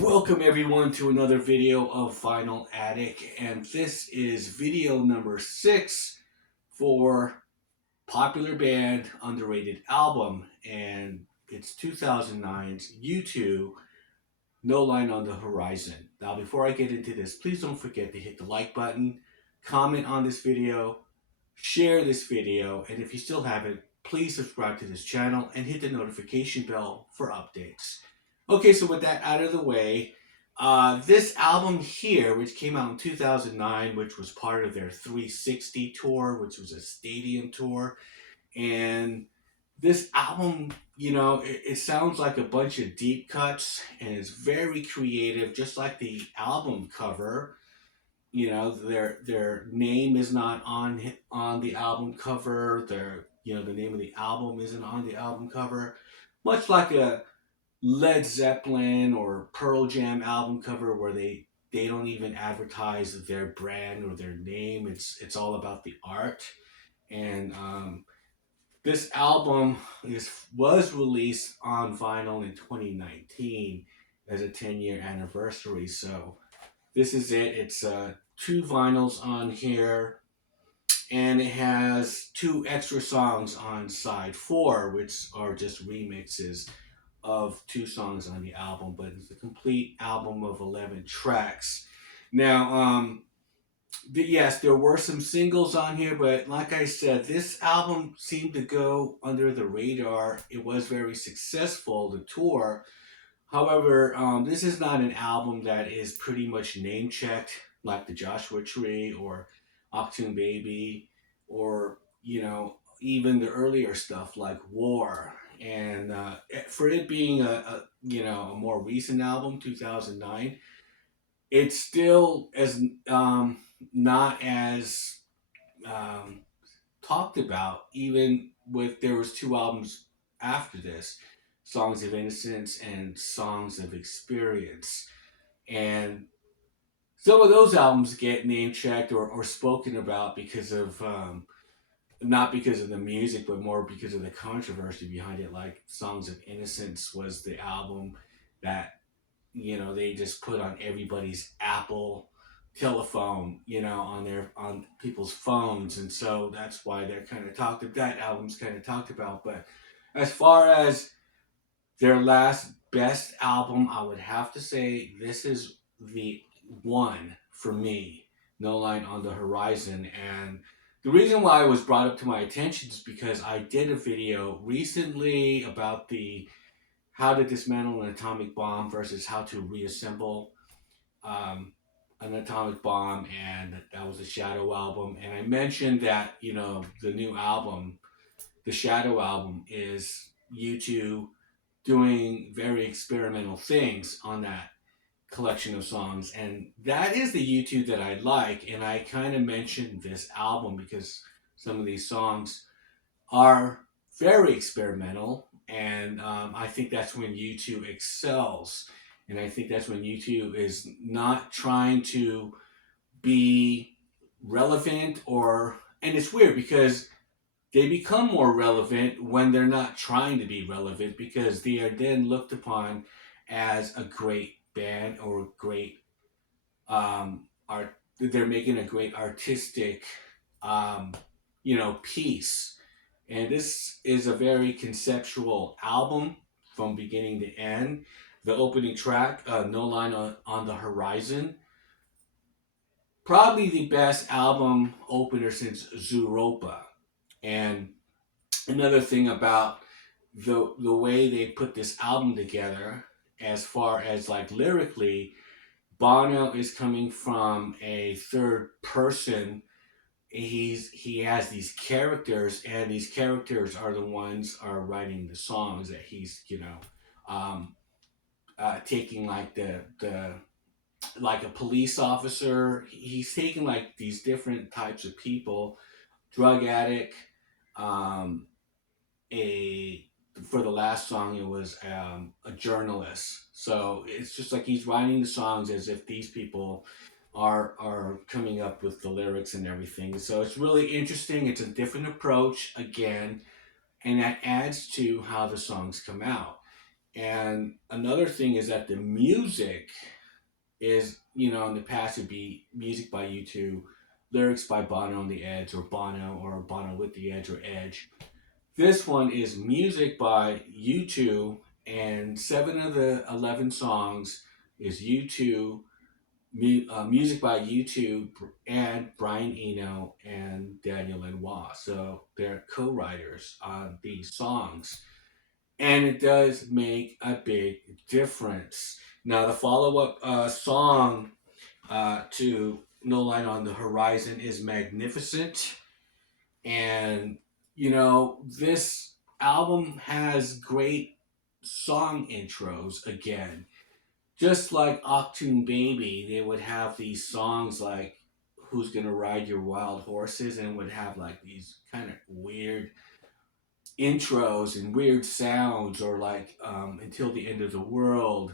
Welcome everyone to another video of Vinyl Attic, and this is video number 6 for popular band underrated album, and it's 2009's U2 No Line on the Horizon. Now before I get into this, please don't forget to hit the like button, comment on this video, share this video, and if you still haven't, please subscribe to this channel and hit the notification bell for updates. Okay, so with that out of the way, this album here, which came out in 2009, which was part of their 360 tour, which was a stadium tour, and this album, it sounds like a bunch of deep cuts and it's very creative, just like the album cover. Their name is not on the album cover. The name of the album isn't on the album cover, much like a Led Zeppelin or Pearl Jam album cover where they don't even advertise their brand or their name. It's all about the art. And this album was released on vinyl in 2019 as a 10-year anniversary. So this is it. It's two vinyls on here, and it has two extra songs on side four, which are just remixes of two songs on the album, but it's a complete album of 11 tracks. Now, yes, there were some singles on here, but like I said, this album seemed to go under the radar. It was very successful, the tour. However, this is not an album that is pretty much name checked like the Joshua Tree or Octoon Baby, or even the earlier stuff like War. And for it being a more recent album, 2009, it's still as not as um, talked about. Even with there was two albums after this, Songs of Innocence and Songs of Experience, and some of those albums get name checked or spoken about because of not because of the music, but more because of the controversy behind it. Like Songs of Innocence was the album that they just put on everybody's Apple telephone, on people's phones, and so that's why they're kind of talked. That album's kind of talked about. But as far as their last best album, I would have to say this is the one for me. No Line on the Horizon. And the reason why it was brought up to my attention is because I did a video recently about the how to dismantle an atomic bomb versus how to reassemble um, an atomic bomb, and that was the Shadow album. And I mentioned that the new album, the Shadow album, is U2 doing very experimental things on that collection of songs, and that is the U2 that I like. And I kind of mentioned this album because some of these songs are very experimental, and I think that's when U2 excels, and I think that's when U2 is not trying to be relevant. Or and it's weird because they become more relevant when they're not trying to be relevant, because they are then looked upon as a great band or great art. They're making a great artistic um, piece. And this is a very conceptual album from beginning to end. The opening track, No Line on the Horizon, probably the best album opener since Zooropa. And another thing about the way they put this album together, as far as like lyrically, Bono is coming from a third person. He has these characters, and these characters are the ones are writing the songs that he's um, taking, like the like a police officer. He's taking like these different types of people, drug addict, um, a for the last song it was a journalist. So it's just like he's writing the songs as if these people are coming up with the lyrics and everything. So it's really interesting. It's a different approach again, and that adds to how the songs come out. And another thing is that the music is, in the past it'd be music by U2, lyrics by Bono and the Edge, or Bono with the Edge, or Edge. This one is music by U2, and 7 of the 11 songs is U2, music by U2 and Brian Eno and Daniel Lanois. So they're co-writers on these songs, and it does make a big difference. Now, the follow-up song to No Light on the Horizon is Magnificent, and this album has great song intros again. Just like Octoon Baby, they would have these songs like Who's Gonna Ride Your Wild Horses, and would have like these kind of weird intros and weird sounds, or like Until the End of the World,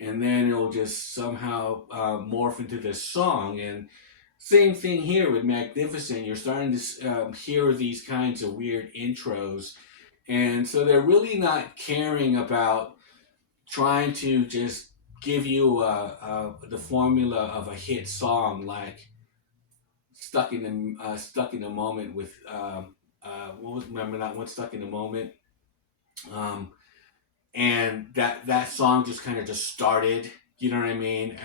and then it'll just somehow morph into this song. And same thing here with Magnificent. You're starting to hear these kinds of weird intros, and so they're really not caring about trying to just give you the formula of a hit song, like Stuck in the Moment with what was, remember that one, Stuck in the Moment. um, and that song just kind of just started, you know what I mean.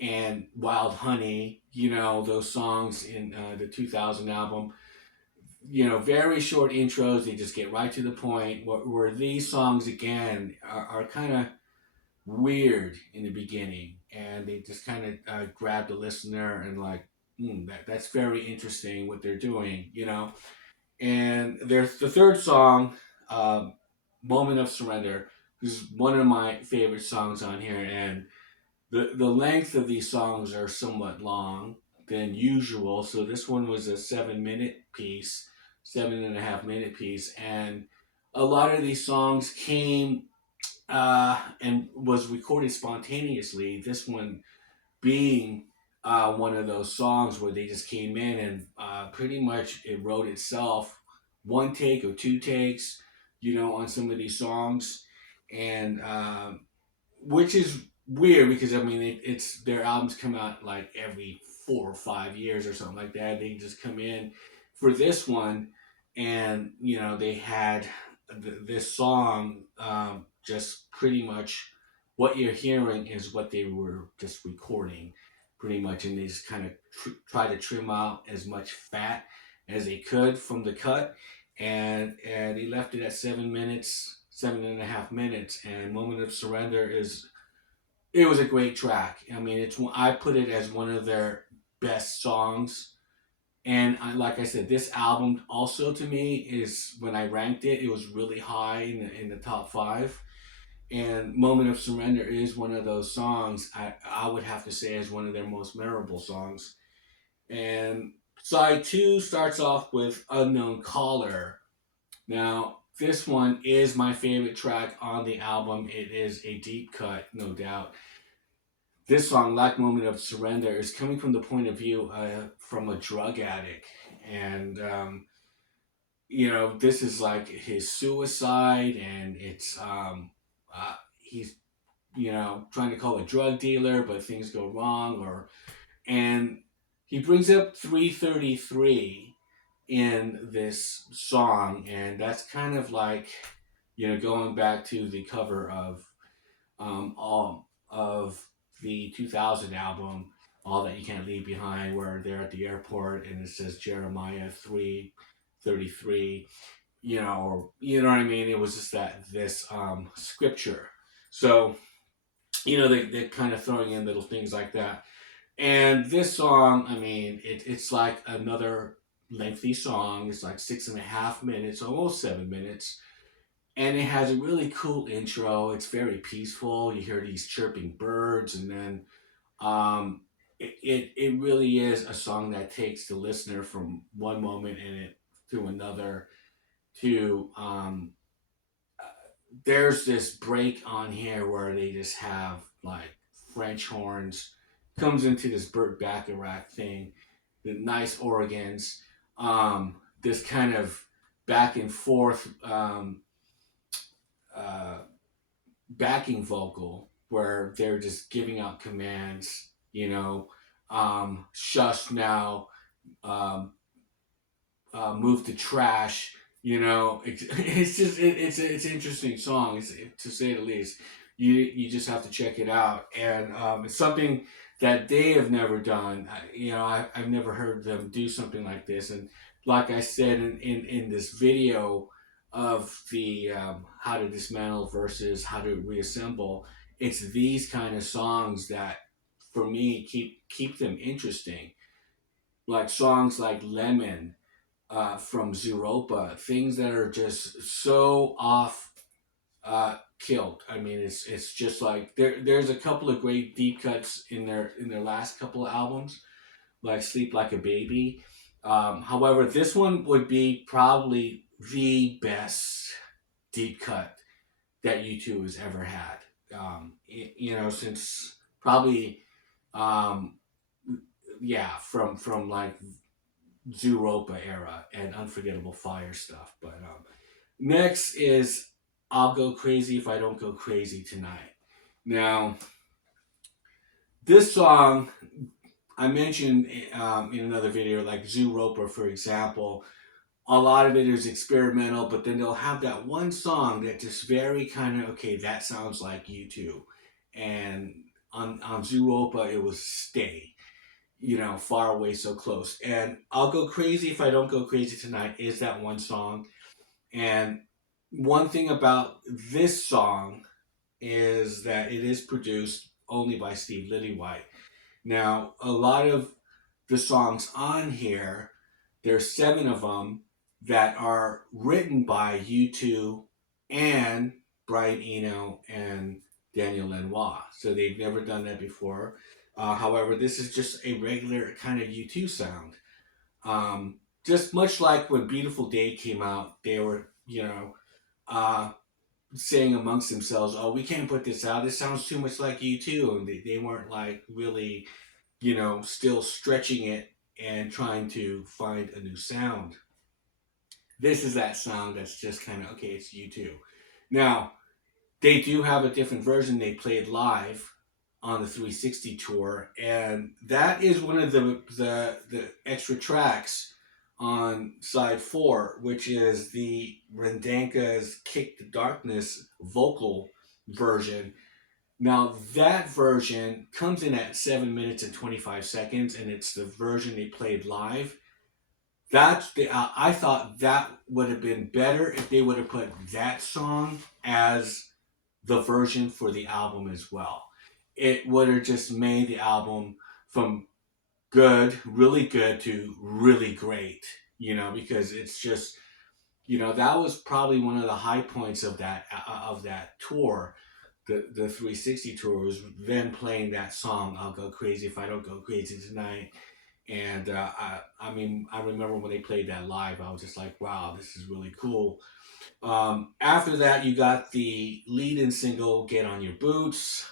And Wild Honey, those songs in the 2000 album, very short intros, they just get right to the point. Where these songs again are kind of weird in the beginning, and they just kind of grab the listener, and like, that's very interesting what they're doing, And there's the third song, Moment of Surrender, is one of my favorite songs on here, and the length of these songs are somewhat long than usual. So this one was a 7 minute piece, 7.5 minute piece, and a lot of these songs came and was recorded spontaneously. This one being one of those songs where they just came in and pretty much it wrote itself, one take or two takes, on some of these songs, and which is weird because I mean it's their albums come out like every 4 or 5 years or something like that. They just come in for this one, and they had this song, just pretty much what you're hearing is what they were just recording, pretty much, and they just kind of try to trim out as much fat as they could from the cut, and he left it at 7 minutes, 7.5 minutes. And Moment of Surrender is it was a great track. I mean, I put it as one of their best songs. And like I said, this album also to me is, when I ranked it, it was really high in the top five. And Moment of Surrender is one of those songs I would have to say is one of their most memorable songs. And side two starts off with Unknown Caller. Now, this one is my favorite track on the album. It is a deep cut, no doubt. This song, Like Moment of Surrender, is coming from the point of view from a drug addict. And, this is like his suicide, and he's, trying to call a drug dealer, but things go wrong. And he brings up 333 in this song, and that's kind of like, going back to the cover all of the 2000 album, All That You Can't Leave Behind, where they're at the airport and it says Jeremiah 3:33, or you know what I mean. It was just that this scripture. So they're kind of throwing in little things like that. And this song, I mean, it's like another lengthy song. It's like 6.5 minutes, almost 7 minutes, and it has a really cool intro. It's very peaceful. You hear these chirping birds, and then it really is a song that takes the listener from one moment in it to another. To There's this break on here where they just have like French horns, comes into this Burt Bacharach thing, the nice organs, this kind of back and forth. Uh, backing vocal where they're just giving out commands, shush now, um, move to trash. It's just it's an interesting song, to say the least. You just have to check it out, and it's something that they have never done. I've never heard them do something like this, and like I said in this video of the how to dismantle versus how to reassemble, it's these kind of songs that for me keep them interesting, like songs like Lemon from Zeropa, things that are just so off killed. I mean, it's just like there's a couple of great deep cuts in their last couple of albums, like Sleep Like a Baby. However, this one would be probably the best deep cut that U2 has ever had. Since probably um, yeah, from like Zooropa era and Unforgettable Fire stuff. But next is I'll Go Crazy If I Don't Go Crazy Tonight. Now, this song I mentioned in another video, like Zooropa, for example. A lot of it is experimental, but then they'll have that one song that just very kind of, okay, that sounds like U2. And on Zooropa, it was Stay. Far away, so close. And I'll Go Crazy If I Don't Go Crazy Tonight is that one song. And one thing about this song is that it is produced only by Steve Lillywhite. Now, a lot of the songs on here, there's 7 of them that are written by U2 and Brian Eno and Daniel Lanois. So they've never done that before. However, this is just a regular kind of U2 sound. Just much like when Beautiful Day came out, they were, uh, saying amongst themselves, "Oh, we can't put this out. This sounds too much like U2," and they weren't like really, still stretching it and trying to find a new sound. This is that sound that's just kind of okay. It's U2. Now they do have a different version they played live on the 360 tour, and that is one of the extra tracks on side 4, which is the Rendanka's Kick the Darkness vocal version. Now that version comes in at 7 minutes and 25 seconds, and it's the version they played live. I thought that would have been better if they would have put that song as the version for the album as well. It would have just made the album from good, really good to really great, because it's just, that was probably one of the high points of that tour. The 360 tour was then playing that song "I'll Go Crazy If I Don't Go Crazy Tonight." And I mean, I remember when they played that live, I was just like, wow, this is really cool. After that, you got the lead-in single "Get on Your Boots,"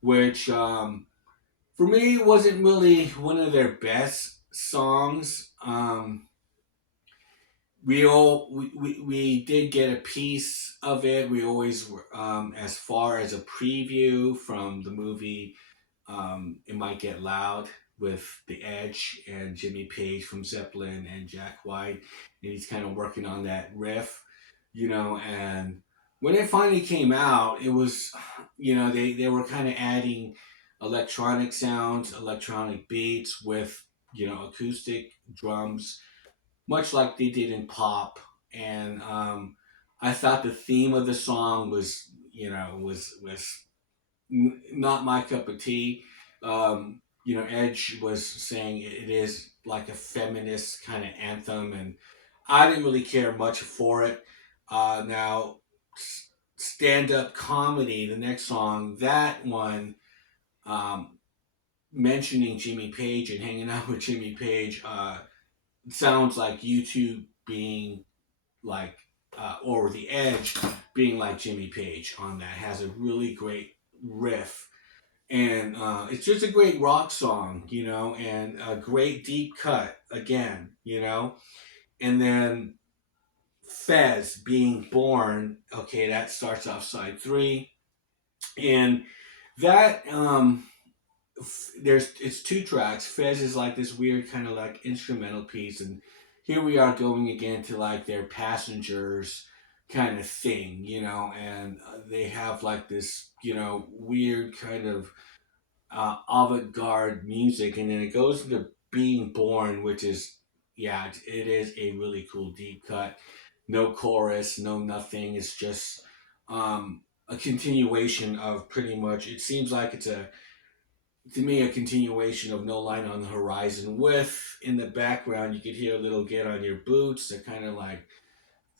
which for me wasn't really one of their best songs. We did get a piece of it. We always were, as far as a preview from the movie, It Might Get Loud, with The Edge and Jimmy Page from Zeppelin and Jack White, and he's kind of working on that riff, and when it finally came out, it was, they were kind of adding electronic sounds, electronic beats with, acoustic drums, much like they did in pop. And I thought the theme of the song was, not my cup of tea. Edge was saying it is like a feminist kind of anthem, and I didn't really care much for it. Now, stand up comedy, the next song, that one, um, mentioning Jimmy Page and hanging out with Jimmy Page, sounds like U2 being like, or The Edge being like Jimmy Page on that. Has a really great riff, and it's just a great rock song, and a great deep cut again, and then Fez being born. Okay, that starts off side 3. And that there's it's two tracks. Fez is like this weird kind of like instrumental piece, and here we are going again to like their passengers kind of thing, and they have like this, weird kind of avant-garde music, and then it goes into Being Born, which is, yeah, it is a really cool deep cut. No chorus, no nothing. It's just a continuation of pretty much. It seems like it's a to me a continuation of No Line on the Horizon. With in the background, you could hear a little Get on Your Boots. They're kind of like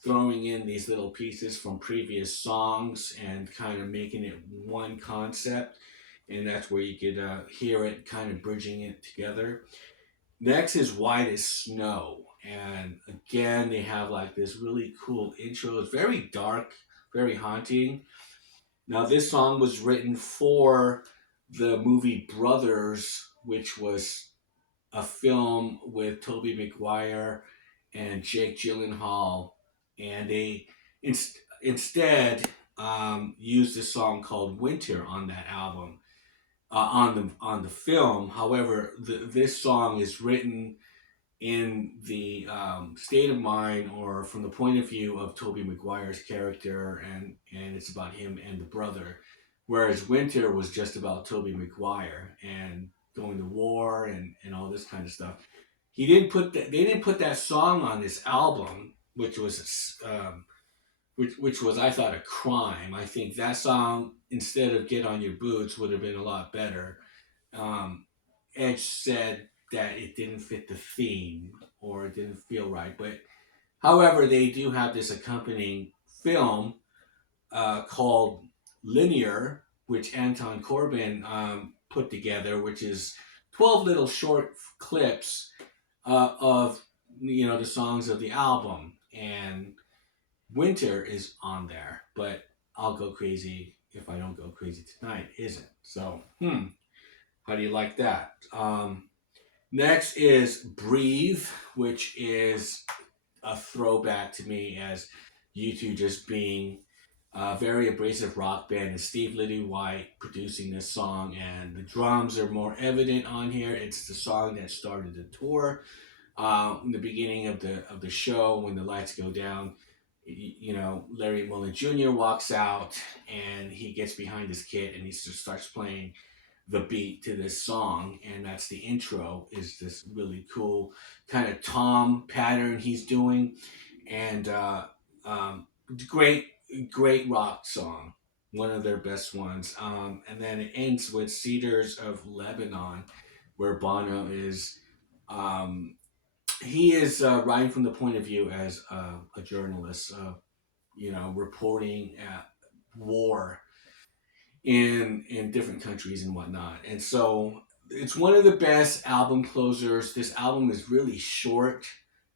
throwing in these little pieces from previous songs and kind of making it one concept, and that's where you could hear it kind of bridging it together. Next is White as Snow, and again they have like this really cool intro. It's very dark, very haunting. Now this song was written for the movie Brothers, which was a film with Tobey Maguire and Jake Gyllenhaal, and they instead used a song called "Winter" on that album, on the film. However, this song is written in the state of mind or from the point of view of Tobey Maguire's character, and it's about him and the brother, whereas Winter was just about Tobey Maguire and going to war and all this kind of stuff. They didn't put that song on this album, which was, I thought, a crime. I think that song, instead of Get on Your Boots, would have been a lot better. um, Edge said that it didn't fit the theme or it didn't feel right. But however, they do have this accompanying film called Linear, which Anton Corbin put together, which is 12 little short clips of the songs of the album, and Winter is on there, but I'll Go Crazy If I Don't Go Crazy Tonight isn't. So, how do you like that? Next is Breathe, which is a throwback to me as U2 just being a very abrasive rock band, and Steve White producing this song, and the drums are more evident on here. It's the song that started the tour. In the beginning of the show, when the lights go down, Larry Mullen Jr. walks out and he gets behind his kit and he just starts playing the beat to this song, and that's the intro. Is this really cool kind of tom pattern he's doing, and great great rock song, one of their best ones. And then it ends with Cedars of Lebanon, where Bono is he is writing from the point of view as a journalist, reporting war in different countries and whatnot. And so it's one of the best album closers. This album is really short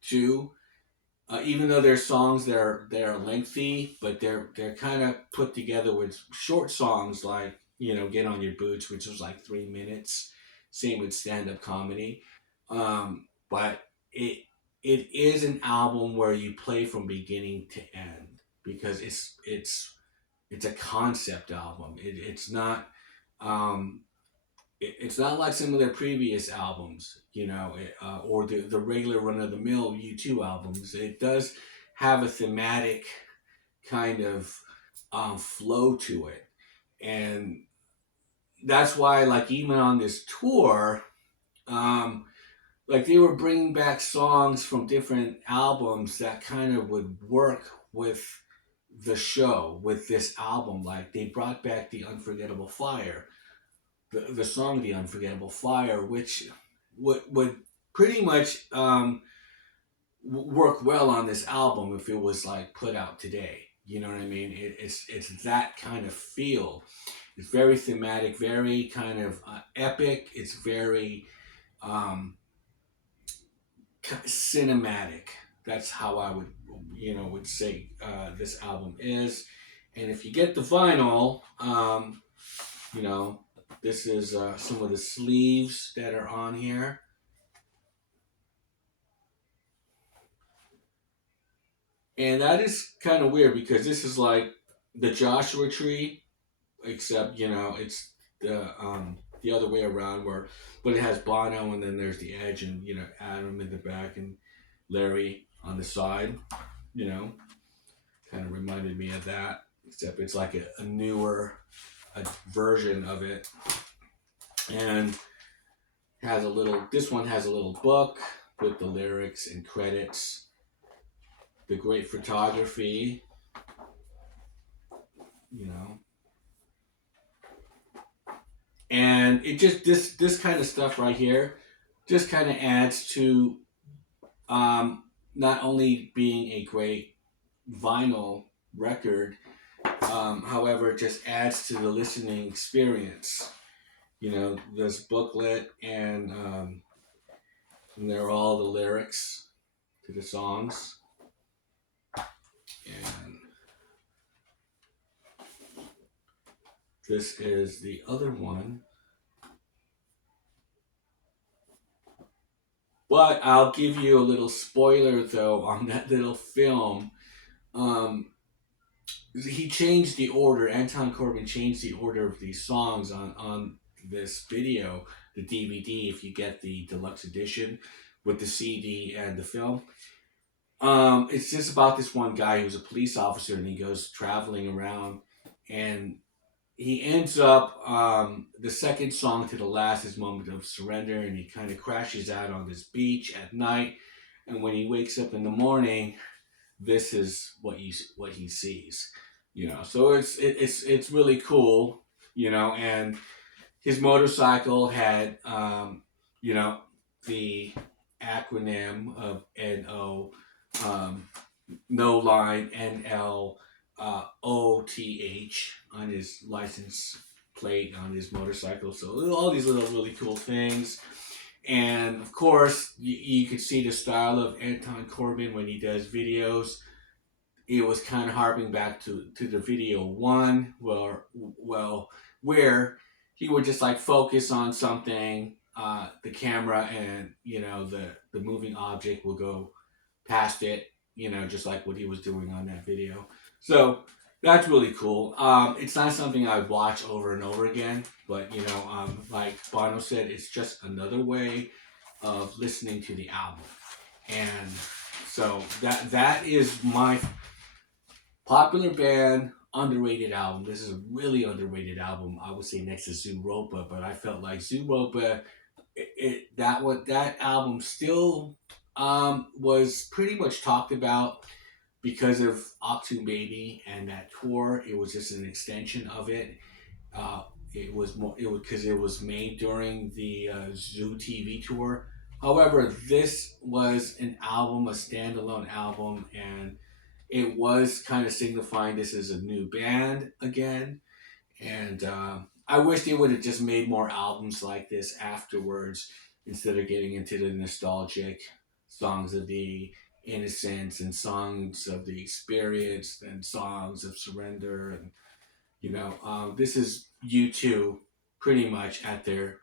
too. Even though there's songs that are lengthy, but they're kind of put together with short songs like Get on Your Boots, which was like 3 minutes. Same with stand up comedy, but it it is an album where you play from beginning to end because it's a concept album. It's not um, it's not like some of their previous albums, or the regular run of the mill U2 albums. It does have a thematic kind of flow to it, and that's why, like, even on this tour, um, like they were bringing back songs from different albums that kind of would work with the show with this album. Like they brought back the Unforgettable Fire, the song "The Unforgettable Fire," which would pretty much work well on this album if it was like put out today. You know what I mean? It's that kind of feel. It's very thematic, very kind of epic. It's very um, cinematic. That's how I would say this album is. And if you get the vinyl, you know, this is some of the sleeves that are on here. And that is kind of weird because this is like the Joshua Tree except it's the other way around but it has Bono and then there's the Edge and Adam in the back and Larry on the side. You know, kind of reminded me of that, except it's like a newer version of it, and has a little. This one has a little book with the lyrics and credits, the great photography. You know, and it just this kind of stuff right here just kind of adds to um, not only being a great vinyl record, however, it just adds to the listening experience. This booklet, and there are all the lyrics to the songs. And this is the other one. But I'll give you a little spoiler though on that little film. Um, he changed the order. Anton Corbijn changed the order of these songs on this video, the DVD. If you get the deluxe edition with the CD and the film, it's just about this one guy who's a police officer, and he goes traveling around, and he ends up the second song to the last is Moment of Surrender, and he kind of crashes out on this beach at night, and when he wakes up in the morning, this is what he sees. So it's really cool. And his motorcycle had you know the acronym of NO, um, no line, NL, OTH on his license plate on his motorcycle. So all these little really cool things. And of course, you could see the style of Anton Corbijn when he does videos. It was kind of harping back to the video one, where he would just like focus on something, the camera, and the moving object will go past it, just like what he was doing on that video. So that's really cool. It's not something I would watch over and over again, but like Bono said, it's just another way of listening to the album. And so that is my popular band underrated album. This is a really underrated album. I would say next to Zooropa, but I felt like Zooropa, that album still was pretty much talked about because of Achtung Baby and that tour. It was just an extension of it. It was more. It was because it was made during the Zoo TV tour. However, this was an album, a standalone album, and it was kind of signifying this is a new band again. And I wish they would have just made more albums like this afterwards instead of getting into the nostalgic songs of the innocence and songs of the experience and songs of surrender. And this is U2 pretty much at their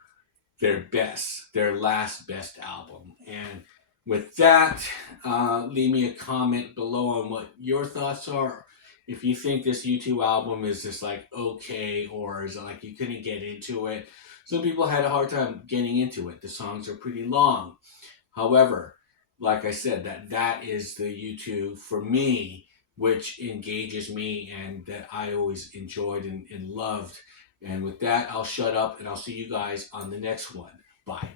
best, their last best album. And with that, leave me a comment below on what your thoughts are. If you think this U2 album is just like okay, or is it like you couldn't get into it. Some people had a hard time getting into it. The songs are pretty long. However, like I said, that is the U2 for me, which engages me and that I always enjoyed and loved. And with that, I'll shut up and I'll see you guys on the next one. Bye.